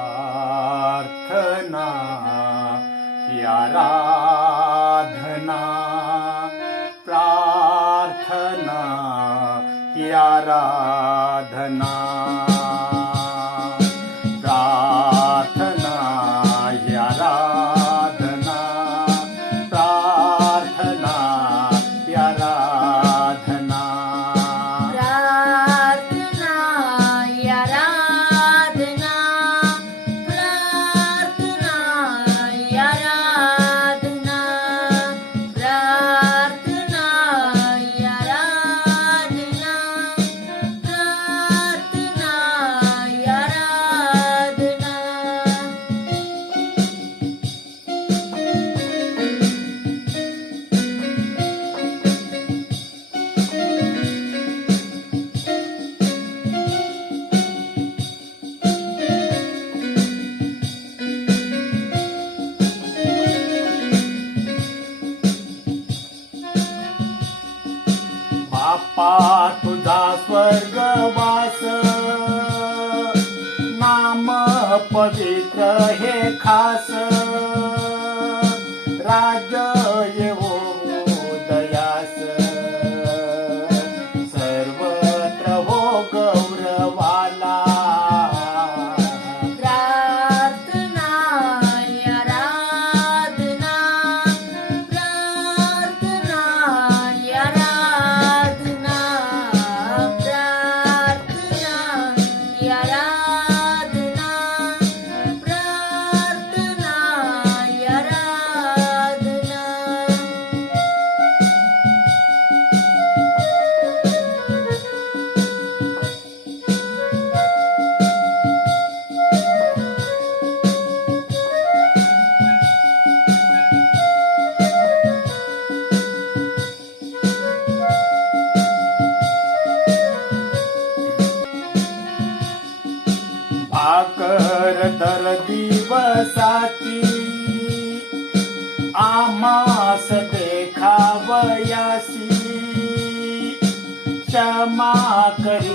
प्रार्थना याराधना प्रार्थना याराधना। बाप्पा तुझा स्वर्गवास. नाम पवित्र हे खास. क्षमा कर